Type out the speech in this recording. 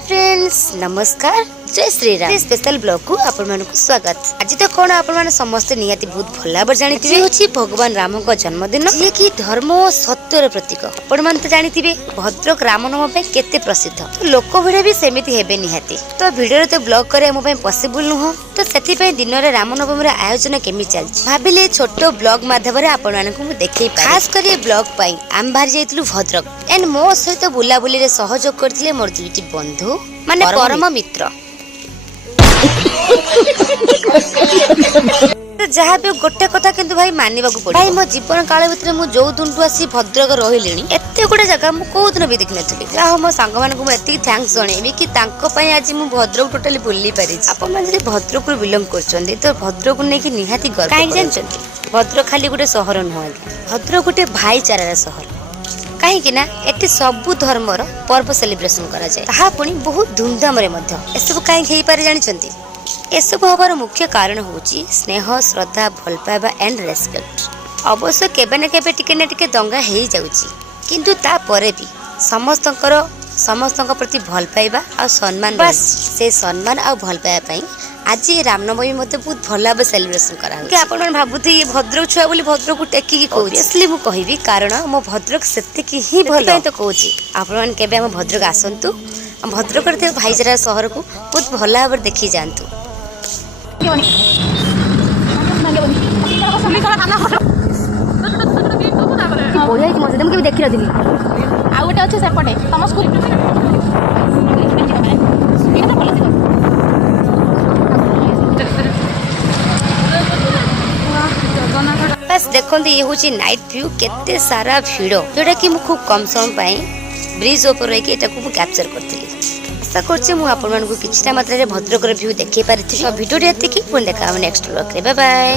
Hi friends नमस्कार जय Shri Ram special blog को आपण मानक स्वागत। आज तो कौन आपण माने समस्त निहाती बहुत भल भाव जानिथिबे होछि भगवान राम को जन्मदिन जे कि धर्म और सत्यर प्रतीक। आपण मान तो जानिथिबे भद्रक रामनवमी पे केते प्रसिद्ध तो लोक भिड़ भी सेमिति हेबे निहाती तो वीडियो तो ब्लॉग करे मो पे पॉसिबल नुह तो सेति पे दिन रे रामनवमी रे आयोजन केमि चलछि भाबिले छोटो ब्लॉग माध्यम रे आपण मानक मु देखै पाइ खास करी ब्लॉग पई आम बाहर जाइतलु भद्रक एंड मो सहित बुला बुली रे सहयोग करथिले मोर दुईटी बंधु माने परम मित्र जहाँ भी गोटे कथा किंतु भाई मानिबा को पड़े भाई मो जीवन काल भितर मु जो दुंटू आसी भद्रक रहिलेनी एते गोटे जगह मु को दिन भी देखि नथली जा मो संग मान को एते थैंक्स जणेबी कि तांको पई आज मु भद्रक टोटली भूली पारि आपन मन जे भद्रक को बिलोंग करछन्ती तो भद्रक को नेकी निहाती गर्व काई जानछन्ती भद्रक खाली गोटे शहर न भद्रक गोटे भाईचारार शहर कहीं कि ना एते सबु धर्मर पर्व सेलिब्रेशन करा जाए ताहा पुनी बहुत धूमधाम रे मध्य एसबु काई हेई पारे जानिछन्ती एसबु हबार मुख्य कारण होची स्नेह श्रद्धा भल पाइबा एंड रेस्पेक्ट अवश्य केबे न केबे टिके न टिके दंगा हेई जाउची किंतु ता परे भी समस्तक प्रति भल पाइबा आ सम्मान बस से सम्मान आ भल पाइबा पई आज रामनवमी मते बहुत भल भाव सेलिब्रेशन करा कि आपण मन भाबुती ये भद्रक छुआ बोली भद्रक को टेकी की कहू इसलिए मु कहिबी कारण मो भद्रक सेते की ही भल तो कहूची आपण मन केबे हम भद्रक आसंतु भद्रक रे भाईचारा शहर को बहुत भल भाव देखि जानतु बोलै कि मजे तुम के देखि रदिनी आ गोटे अछि सेपटे तम स्कूल बस देखते ये हूँ नाइट व्यू केते सारा भिड़ जोटा कि खूब कम समय ब्रिज ऊपर रही कैप्चर करी आशा कर किसी मात्रा भद्रक व्यू देखी पारि भिडियो देखा नेक्स्ट ब्लॉग रे बाय बाय।